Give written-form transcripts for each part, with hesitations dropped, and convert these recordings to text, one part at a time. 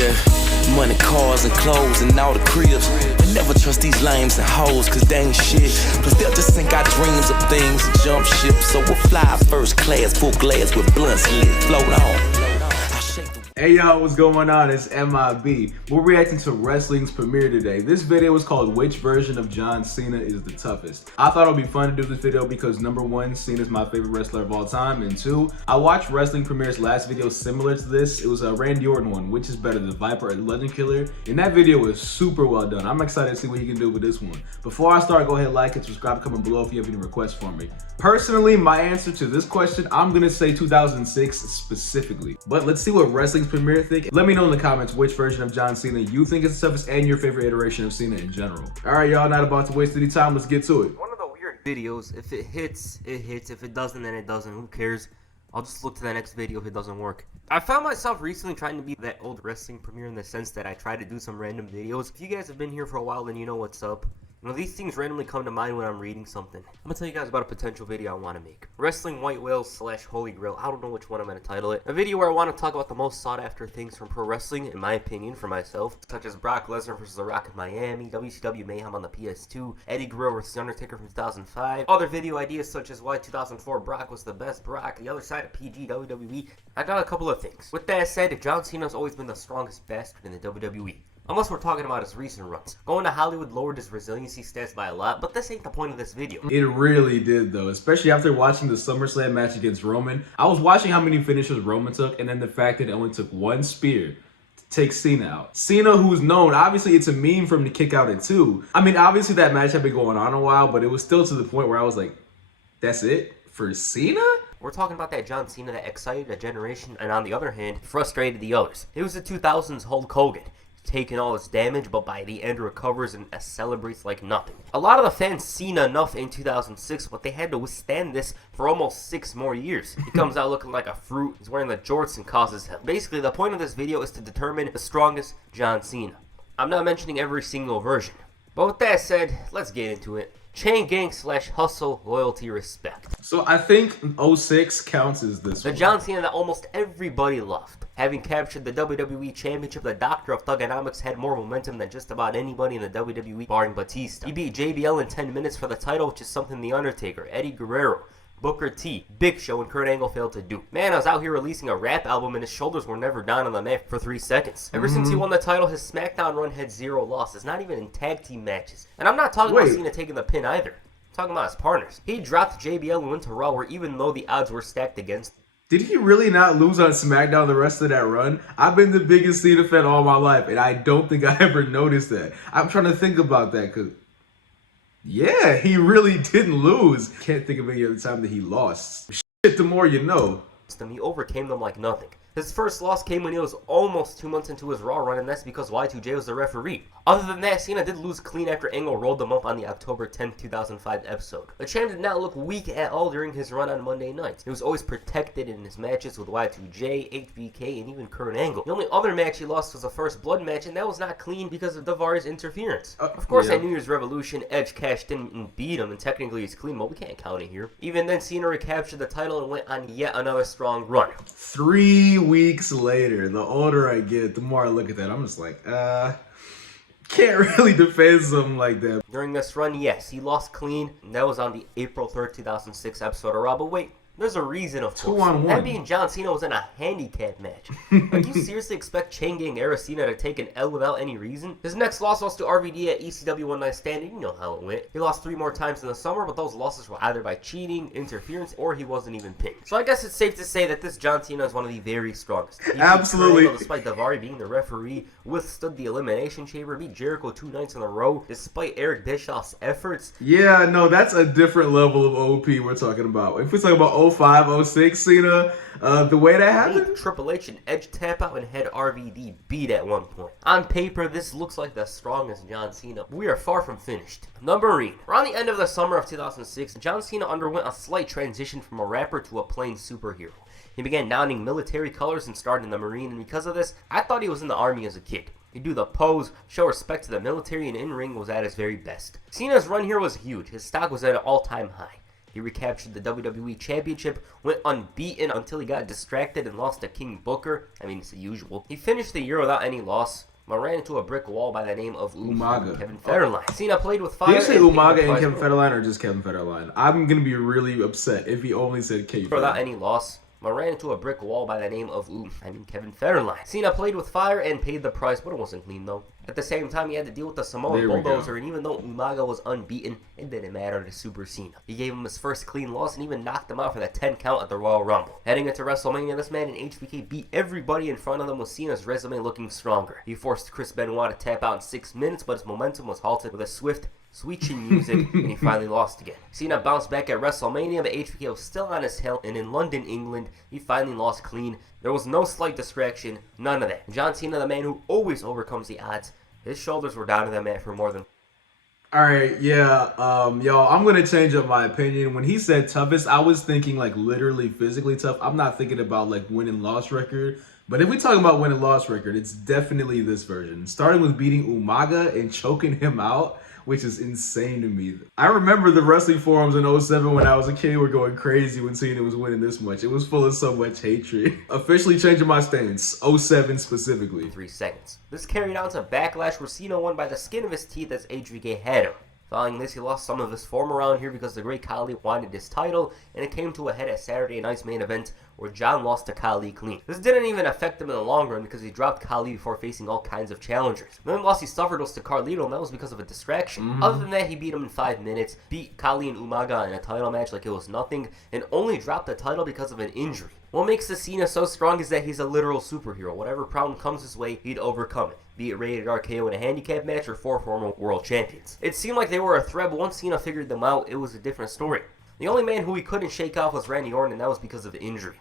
Yeah, money, cars, and clothes, and all the cribs. But never trust these lames and hoes, cause they ain't shit. Cause they'll just sink our dreams of things and jump ship. So we'll fly first class, full glass with blunts lit. Float on. Hey y'all, what's going on? It's m.I.b. We're reacting to wrestling's premiere today. This video is called Which Version of John Cena is the Toughest? I thought it would be fun to do this video because number one, Cena's my favorite wrestler of all time, and two, I watched wrestling premiere's last video similar to this. It was a Randy Orton one, which is better, the Viper or the Legend Killer, and that video was super well done. I'm excited to see what he can do with this one. Before I start, go ahead, like and subscribe, comment below if you have any requests for me. Personally, my answer to this question, I'm gonna say 2006 specifically. But let's see what wrestling's premiere think. Let me know in the comments which version of John Cena you think is the toughest and your favorite iteration of Cena in general. Alright y'all, not about to waste any time, let's get to it. One of the weird videos, if it hits, it hits. If it doesn't, then it doesn't. Who cares? I'll just look to the next video if it doesn't work. I found myself recently trying to be that old wrestling premiere in the sense that I try to do some random videos. If you guys have been here for a while, then you know what's up. You know, these things randomly come to mind when I'm reading something. I'm gonna tell you guys about a potential video I want to make. Wrestling White Whales / Holy Grail. I don't know which one I'm gonna title it. A video where I want to talk about the most sought after things from pro wrestling, in my opinion, for myself. Such as Brock Lesnar vs. The Rock in Miami, WCW Mayhem on the PS2, Eddie Guerrero vs. The Undertaker from 2005. Other video ideas such as why 2004 Brock was the best Brock, the other side of PG, WWE. I got a couple of things. With that said, John Cena's always been the strongest bastard in the WWE. Unless we're talking about his recent runs. Going to Hollywood lowered his resiliency stats by a lot, but this ain't the point of this video. It really did though, especially after watching the SummerSlam match against Roman. I was watching how many finishes Roman took, and then the fact that it only took one spear to take Cena out. Cena, who's known, obviously it's a meme for him to kick out at 2. I mean, obviously that match had been going on a while, but it was still to the point where I was like, that's it for Cena? We're talking about that John Cena that excited a generation, and on the other hand, frustrated the others. It was the 2000s Hulk Hogan, taking all his damage, but by the end recovers and celebrates like nothing. A lot of the fans Cena enough in 2006, but they had to withstand this for almost 6 more years. He comes out looking like a fruit, he's wearing the jorts and causes hell. Basically, the point of this video is to determine the strongest John Cena. I'm not mentioning every single version. But with that said, let's get into it. Chain gang / hustle, loyalty, respect. So I think 06 counts as this The one. John Cena that almost everybody loved. Having captured the WWE Championship, the Doctor of Thugonomics had more momentum than just about anybody in the WWE, barring Batista. He beat JBL in 10 minutes for the title, which is something The Undertaker, Eddie Guerrero, Booker T, Big Show, and Kurt Angle failed to do. Man, I was out here releasing a rap album and his shoulders were never down on the mat for 3 seconds. Ever since he won the title, his SmackDown run had 0 losses, not even in tag team matches. And I'm not talking about Cena taking the pin either. I'm talking about his partners. He dropped JBL and went to Raw, where even though the odds were stacked against him. Did he really not lose on SmackDown the rest of that run? I've been the biggest Cena fan all my life, and I don't think I ever noticed that. I'm trying to think about that, because yeah, he really didn't lose. Can't think of any other time that he lost. Shit, the more you know. He overcame them like nothing. His first loss came when he was almost 2 months into his Raw run, and that's because Y2J was the referee. Other than that, Cena did lose clean after Angle rolled them up on the October 10, 2005 episode. The champ did not look weak at all during his run on Monday nights. He was always protected in his matches with Y2J, HBK, and even Kurt Angle. The only other match he lost was the First Blood match, and that was not clean because of Daivari interference. Of course, at New Year's Revolution, Edge cashed in and beat him, and technically he's clean, but we can't count it here. Even then, Cena recaptured the title and went on yet another strong run. 3 weeks later, the older I get, the more I look at that, I'm just like, can't really defend something like that. During this run, yes, he lost clean, and that was on the April 3rd, 2006 episode of Raw, but wait, there's a reason, of course. 2-on-1. That being John Cena was in a handicap match. Like, you seriously expect Chain Gang era Cena to take an L without any reason? His next loss was to RVD at ECW One Night Stand, and you know how it went. He lost 3 more times in the summer, but those losses were either by cheating, interference, or he wasn't even pinned. So I guess it's safe to say that this John Cena is one of the very strongest. He Absolutely. Angle, despite Daivari being the referee, withstood the Elimination Chamber, beat Jericho 2 nights in a row, despite Eric Bischoff's efforts. Yeah, no, that's a different level of OP we're talking about. If we're talking about 05, 06 Cena, the way that happened. Triple H and Edge tap out and had RVD beat at one point. On paper, this looks like the strongest John Cena. We are far from finished. The Marine. Around the end of the summer of 2006, John Cena underwent a slight transition from a rapper to a plain superhero. He began donning military colors and started in the Marine, and because of this, I thought he was in the Army as a kid. He'd do the pose, show respect to the military, and in-ring was at his very best. Cena's run here was huge. His stock was at an all-time high. He recaptured the WWE Championship, went unbeaten until he got distracted and lost to King Booker. I mean, it's the usual. He finished the year without any loss, but ran into a brick wall by the name of Umaga. Kevin Federline. Cena played with fire. Did you say Umaga and Kevin Federline or just Kevin Federline? I'm going to be really upset if he only said Kevin. Without any loss, but ran into a brick wall by the name of Kevin Federline. Cena played with fire and paid the price, but it wasn't clean though. At the same time, he had to deal with the Samoan Bulldozer, and even though Umaga was unbeaten, it didn't matter to Super Cena. He gave him his first clean loss and even knocked him out for that 10 count at the Royal Rumble. Heading into WrestleMania, this man in HBK beat everybody in front of him with Cena's resume looking stronger. He forced Chris Benoit to tap out in 6 minutes, but his momentum was halted with a swift switching music, and he finally lost again. Cena bounced back at WrestleMania, but HBK was still on his tail, and in London, England, he finally lost clean. There was no slight distraction, none of that. John Cena, the man who always overcomes the odds, his shoulders were down to that man for more than... Alright, yeah, yo, I'm gonna change up my opinion. When he said toughest, I was thinking like literally physically tough. I'm not thinking about like win and loss record. But if we talk about win and loss record, it's definitely this version. Starting with beating Umaga and choking him out, which is insane to me. I remember the wrestling forums in 07 when I was a kid were going crazy when Cena was winning this much. It was full of so much hatred. Officially changing my stance, 07 specifically. 3 seconds. This carried on to Backlash, where Cena won by the skin of his teeth as HBK had him. Following this, he lost some of his form around here because the Great Khali wanted his title, and it came to a head at Saturday night's main event where John lost to Khali clean. This didn't even affect him in the long run because he dropped Khali before facing all kinds of challengers. The only loss he suffered was to Carlito, and that was because of a distraction. Other than that, he beat him in 5 minutes, beat Khali and Umaga in a title match like it was nothing, and only dropped the title because of an injury. What makes the Cena so strong is that he's a literal superhero. Whatever problem comes his way, he'd overcome it. Be it rated RKO in a handicap match or 4 former world champions. It seemed like they were a threat, but once Cena figured them out, it was a different story. The only man who he couldn't shake off was Randy Orton, and that was because of the injury.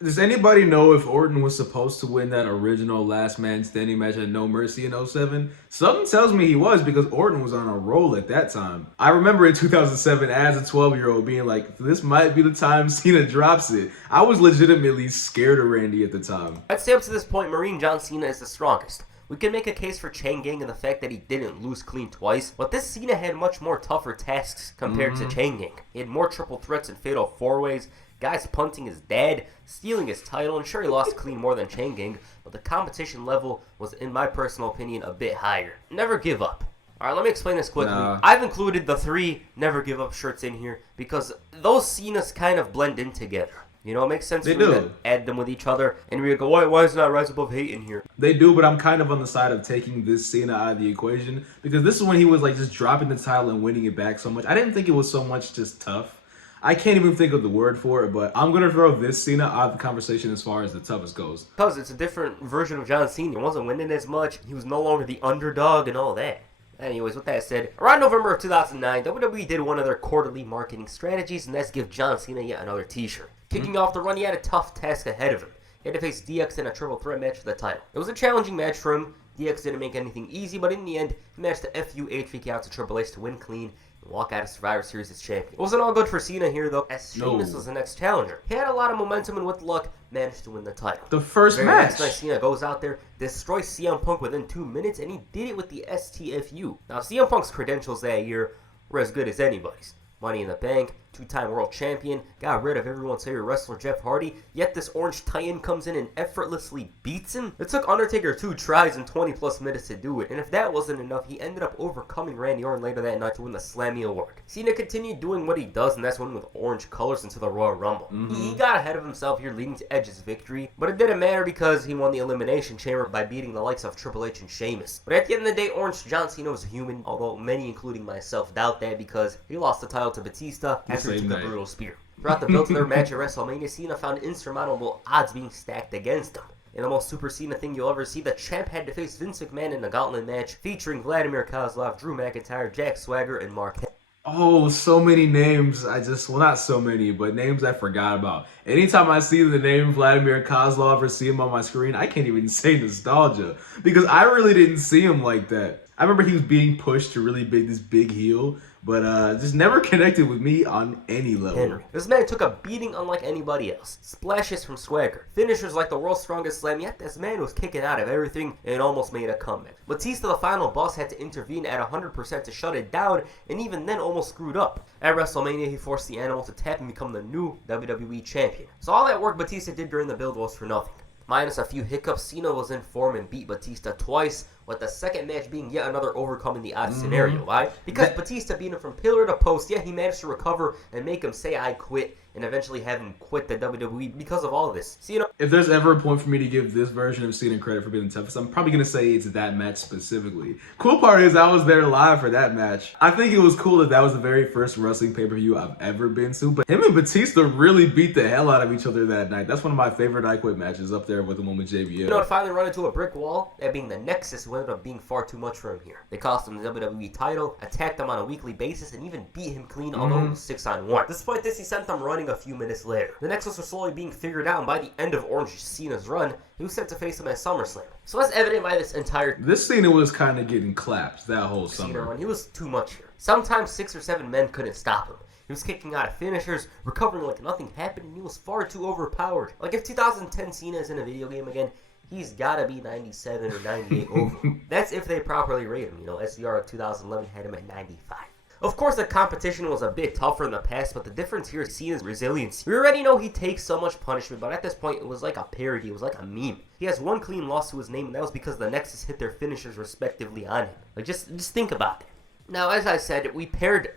Does anybody know if Orton was supposed to win that original last man standing match at No Mercy in 07? Something tells me he was because Orton was on a roll at that time. I remember in 2007 as a 12-year-old being like, this might be the time Cena drops it. I was legitimately scared of Randy at the time. I'd say up to this point, Marine John Cena is the strongest. We can make a case for Chang Gang and the fact that he didn't lose clean twice, but this Cena had much more tougher tasks compared to Chang Gang. He had more triple threats and fatal 4-ways, guys punting his dad, stealing his title, and sure he lost clean more than Chang Gang, but the competition level was, in my personal opinion, a bit higher. Never give up. Alright, let me explain this quickly. I've included the 3 never give up shirts in here because those Cenas kind of blend in together. You know, it makes sense to add them with each other, and we go, why is not Rise Above Hate in here? They do, but I'm kind of on the side of taking this Cena out of the equation, because this is when he was like just dropping the title and winning it back so much. I didn't think it was so much just tough. I can't even think of the word for it, but I'm going to throw this Cena out of the conversation as far as the toughest goes. Because it's a different version of John Cena. He wasn't winning as much, he was no longer the underdog and all that. Anyways, with that said, around November of 2009, WWE did one of their quarterly marketing strategies, and that's give John Cena yet another t-shirt. Kicking off the run, he had a tough task ahead of him. He had to face DX in a triple threat match for the title. It was a challenging match for him. DX didn't make anything easy, but in the end, he managed to FU HBK out to Triple H to win clean and walk out of Survivor Series as champion. It wasn't all good for Cena here, though, as Sheamus was the next challenger. He had a lot of momentum and with luck, managed to win the title. The first match. Next night, Cena goes out there, destroys CM Punk within 2 minutes, and he did it with the STFU. Now, CM Punk's credentials that year were as good as anybody's. Money in the Bank, 2-time world champion, got rid of everyone's favorite wrestler Jeff Hardy, yet this Orange Titan comes in and effortlessly beats him? It took Undertaker 2 tries and 20 plus minutes to do it, and if that wasn't enough, he ended up overcoming Randy Orton later that night to win the Slammy Award. Cena continued doing what he does, and that's winning with orange colors into the Royal Rumble. He got ahead of himself here, leading to Edge's victory, but it didn't matter because he won the Elimination Chamber by beating the likes of Triple H and Sheamus. But at the end of the day, Orange John Cena was human, although many, including myself, doubt that because he lost the title to Batista after he took a brutal spear. Throughout the build to their match at WrestleMania, Cena found insurmountable odds being stacked against him. In the most Super Cena thing you'll ever see, the champ had to face Vince McMahon in a gauntlet match featuring Vladimir Kozlov, Drew McIntyre, Jack Swagger, and Mark Henry. Oh, so many names. Well, not so many, but names I forgot about. Anytime I see the name Vladimir Kozlov or see him on my screen, I can't even say nostalgia because I really didn't see him like that. I remember he was being pushed to really this big heel, but just never connected with me on any level. Henry. This man took a beating unlike anybody else. Splashes from Swagger. Finishers like the world's strongest slam, yet this man was kicking out of everything and almost made a comeback. Batista, the final boss, had to intervene at 100% to shut it down, and even then almost screwed up. At WrestleMania, he forced the Animal to tap and become the new WWE Champion. So all that work Batista did during the build was for nothing. Minus a few hiccups, Cena was in form and beat Batista twice, with the second match being yet another overcoming the odds scenario. Why? Because Batista beat him from pillar to post, yet he managed to recover and make him say I quit, and eventually have him quit the WWE because of all of this. Cena. If there's ever a point for me to give this version of Cena credit for being the toughest, I'm probably going to say it's that match specifically. Cool part is I was there live for that match. I think it was cool that was the very first wrestling pay-per-view I've ever been to, but him and Batista really beat the hell out of each other that night. That's one of my favorite I Quit matches, up there with the one with JBL. You know, to finally run into a brick wall, that being the Nexus, who ended up being far too much for him here. They cost him the WWE title, attacked him on a weekly basis, and even beat him clean, although it was 6-on-1. Despite this, he sent them running a few minutes later. The Nexus was slowly being figured out, and by the end of Orange Cena's run, he was set to face him at SummerSlam. So that's evident by this entire... This Cena was kind of getting clapped that whole summer. Cena run. He was too much here. Sometimes 6 or 7 men couldn't stop him. He was kicking out of finishers, recovering like nothing happened, and he was far too overpowered. Like if 2010 Cena is in a video game again, he's gotta be 97 or 98 over. That's if they properly rate him. You know, SDR of 2011 had him at 95. Of course, the competition was a bit tougher in the past, but the difference here is Cena's resilience. We already know he takes so much punishment, but at this point, it was like a parody. It was like a meme. He has one clean loss to his name, and that was because the Nexus hit their finishers respectively on him. Like, just think about that. Now, as I said, we paired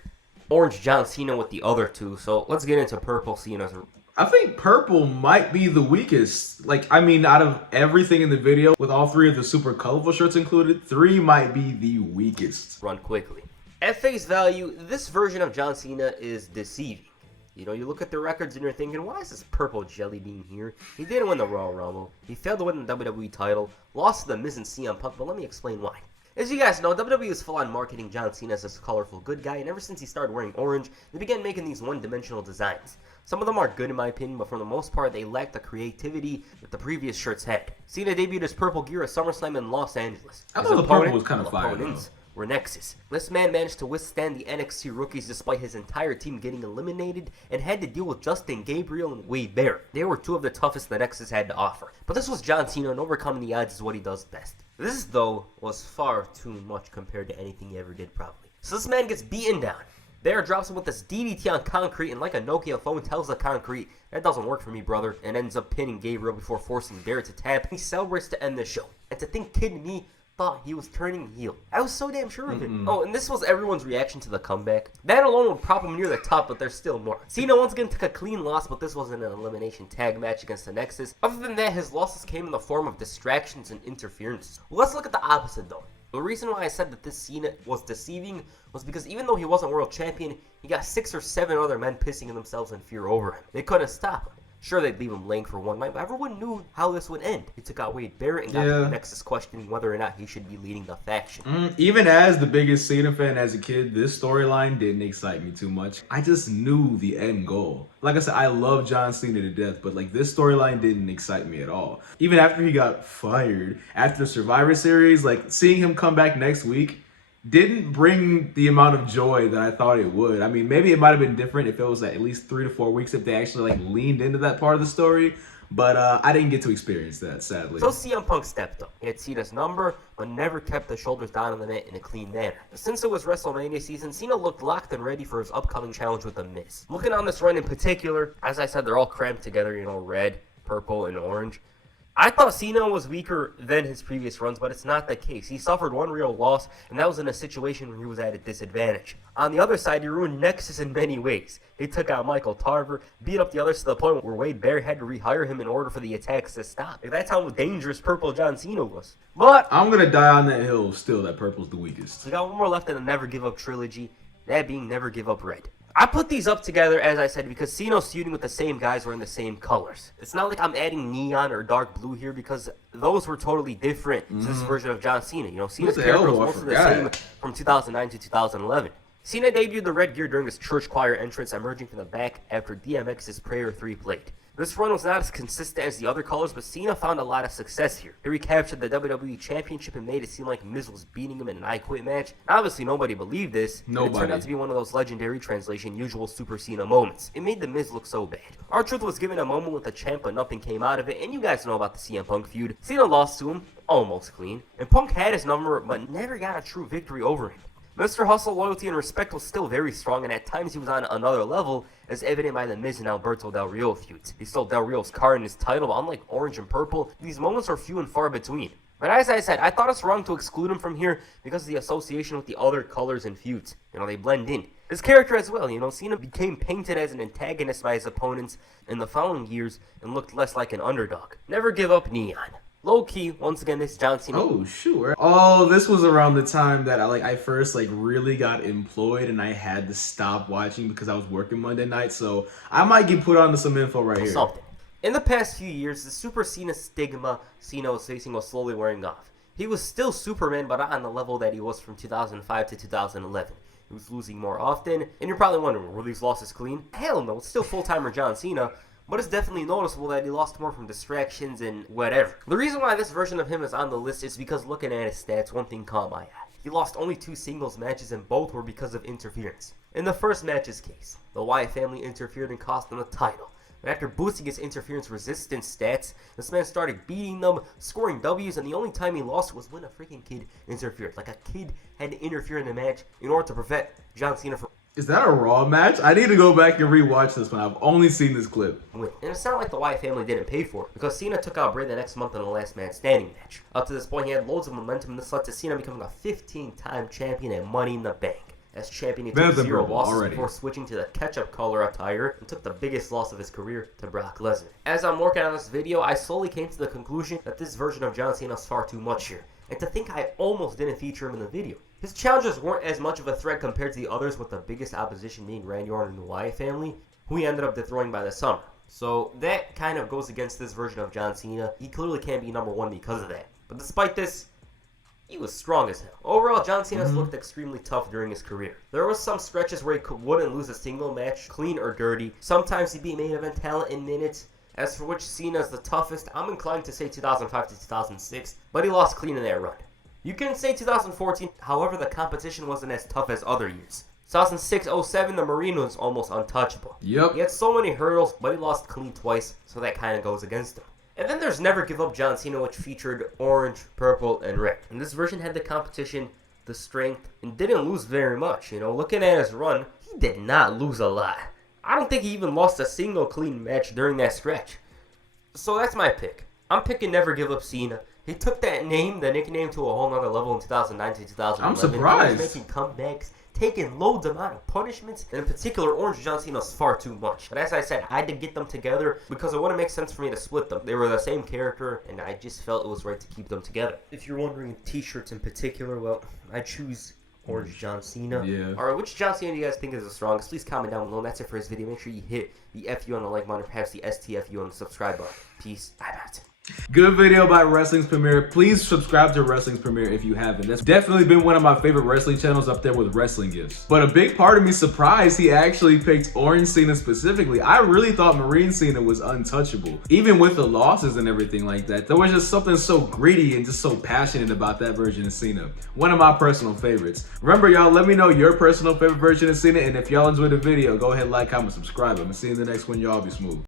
Orange John Cena with the other two, so let's get into Purple Cena's. I think Purple might be the weakest. Like, I mean, out of everything in the video, with all 3 of the super colorful shirts included, 3 might be the weakest. Run quickly. At face value, this version of John Cena is deceiving. You know, you look at the records and you're thinking, why is this purple jelly bean here? He didn't win the Royal Rumble. He failed to win the WWE title, lost to the Miz and CM Punk, but let me explain why. As you guys know, WWE is full on marketing John Cena as this colorful good guy, and ever since he started wearing orange, they began making these one-dimensional designs. Some of them are good in my opinion, but for the most part, they lack the creativity that the previous shirts had. Cena debuted his purple gear at SummerSlam in Los Angeles. I thought the purple was kind of fire, though. Were Nexus. This man managed to withstand the NXT rookies despite his entire team getting eliminated and had to deal with Justin Gabriel and Wade Barrett. They were 2 of the toughest the Nexus had to offer. But this was John Cena, and overcoming the odds is what he does best. This, though, was far too much compared to anything he ever did probably. So this man gets beaten down. Bear drops him with this DDT on concrete, and like a Nokia phone tells the concrete, that doesn't work for me, brother, and ends up pinning Gabriel before forcing Barrett to tap. He celebrates to end the show. And to think Kid Me thought he was turning heel. I was so damn sure of it. Oh, and this was everyone's reaction to the comeback. That alone would prop him near the top, but there's still more. Cena once again took a clean loss, but this wasn't an elimination tag match against the Nexus. Other than that, his losses came in the form of distractions and interferences. Well, let's look at the opposite though. The reason why I said that this Cena was deceiving was because even though he wasn't world champion, he got 6 or 7 other men pissing themselves in fear over him. They couldn't stop him. Sure, they'd leave him laying for one night, but everyone knew how this would end. He took out Wade Barrett and got the Nexus questioning whether or not he should be leading the faction. Even as the biggest Cena fan as a kid, this storyline didn't excite me too much. I just knew the end goal. Like I said, I love John Cena to death, but like this storyline didn't excite me at all. Even after he got fired, after the Survivor Series, like seeing him come back next week didn't bring the amount of joy that I thought it would. I mean, maybe it might have been different if it was at least 3 to 4 weeks if they actually like leaned into that part of the story. But I didn't get to experience that, sadly. So CM Punk stepped up. He had Cena's number, but never kept the shoulders down on the mat in a clean manner. Since it was WrestleMania season, Cena looked locked and ready for his upcoming challenge with The Miz. Looking on this run in particular, as I said, they're all crammed together, you know, red, purple, and orange. I thought Cena was weaker than his previous runs, but it's not the case. He suffered one real loss, and that was in a situation where he was at a disadvantage. On the other side, he ruined Nexus in many ways. He took out Michael Tarver, beat up the others to the point where Wade Barrett had to rehire him in order for the attacks to stop. That's how dangerous Purple John Cena was. But I'm going to die on that hill still that Purple's the weakest. We got one more left in the Never Give Up trilogy, that being Never Give Up Red. I put these up together, as I said, because Cena's feuding with the same guys wearing the same colors. It's not like I'm adding neon or dark blue here, because those were totally different to this version of John Cena. You know, Cena's character was mostly the same from 2009 to 2011. Cena debuted the red gear during his church choir entrance, emerging from the back after DMX's Prayer 3 played. This run was not as consistent as the other colors, but Cena found a lot of success here. He recaptured the WWE Championship and made it seem like Miz was beating him in an I Quit match. Obviously, nobody believed this. Nobody. It turned out to be one of those legendary translation usual Super Cena moments. It made the Miz look so bad. R-Truth was given a moment with the champ, but nothing came out of it, and you guys know about the CM Punk feud. Cena lost to him, almost clean, and Punk had his number, but never got a true victory over him. Mr. Hustle, loyalty, and respect was still very strong, and at times he was on another level, as evident by the Miz and Alberto Del Rio feuds. He stole Del Rio's card and his title, but unlike Orange and Purple, these moments are few and far between. But as I said, I thought it's wrong to exclude him from here because of the association with the other colors and feuds. They blend in. His character as well, Cena became painted as an antagonist by his opponents in the following years and looked less like an underdog. Never give up, Neon. Low key, once again, this is John Cena. Oh, sure. Oh, this was around the time that I first really got employed and I had to stop watching because I was working Monday night. So I might get put onto some info right here. Something. In the past few years, the Super Cena stigma Cena was facing was slowly wearing off. He was still Superman, but not on the level that he was from 2005 to 2011. He was losing more often, and you're probably wondering, were these losses clean? Hell no, it's still full-timer John Cena. But it's definitely noticeable that he lost more from distractions and whatever. The reason why this version of him is on the list is because looking at his stats, one thing caught my eye. He lost only 2 singles matches and both were because of interference. In the first match's case, the Wyatt family interfered and cost him the title. But after boosting his interference resistance stats, this man started beating them, scoring W's, and the only time he lost was when a freaking kid interfered. Like a kid had to interfere in the match in order to prevent John Cena from... Is that a Raw match? I need to go back and rewatch this one. I've only seen this clip. And it's not like the Wyatt family didn't pay for it, because Cena took out Bray the next month in a last man standing match. Up to this point, he had loads of momentum, and this led to Cena becoming a 15-time champion at Money in the Bank. As champion, he took 0 losses before switching to the ketchup color attire and took the biggest loss of his career to Brock Lesnar. As I'm working on this video, I slowly came to the conclusion that this version of John Cena is far too much here, and to think I almost didn't feature him in the video. His challenges weren't as much of a threat compared to the others, with the biggest opposition being Randy Orton and the Wyatt family, who he ended up dethrowing by the summer. So that kind of goes against this version of John Cena. He clearly can't be number 1 because of that. But despite this, he was strong as hell. Overall, John Cena's looked extremely tough during his career. There was some stretches where he wouldn't lose a single match, clean or dirty. Sometimes he'd be main event talent in minutes. As for which Cena is the toughest, I'm inclined to say 2005 to 2006, but he lost clean in that run. You can say 2014, however the competition wasn't as tough as other years. 2006-07, the Marine was almost untouchable. Yep. He had so many hurdles, but he lost clean twice, so that kind of goes against him. And then there's Never Give Up John Cena, which featured orange, purple, and red. And this version had the competition, the strength, and didn't lose very much. Looking at his run, he did not lose a lot. I don't think he even lost a single clean match during that stretch. So that's my pick. I'm picking Never Give Up Cena. He took that name, the nickname, to a whole nother level in 2009 to 2011. I'm surprised. He was making comebacks, taking loads amount of punishments, and in particular, Orange John Cena's far too much. But as I said, I had to get them together because it wouldn't make sense for me to split them. They were the same character, and I just felt it was right to keep them together. If you're wondering t-shirts in particular, well, I choose Orange John Cena. Yeah. Alright, which John Cena do you guys think is the strongest? Please comment down below. And that's it for this video. Make sure you hit the FU on the like button, or perhaps the STFU on the subscribe button. Peace. I'm out. Good video about wrestling's premiere. Please subscribe to wrestling's premiere if you haven't. That's definitely been one of my favorite wrestling channels, up there with Wrestling Gifts. But a big part of me surprised he actually picked Orange Cena specifically. I really thought Marine Cena was untouchable. Even with the losses and everything like that, there was just something so gritty and just so passionate about that version of Cena. One of my personal favorites. Remember, y'all, let me know your personal favorite version of Cena, and if y'all enjoyed the video, go ahead, like, comment, subscribe. I'm gonna see you in the next one. Y'all be smooth.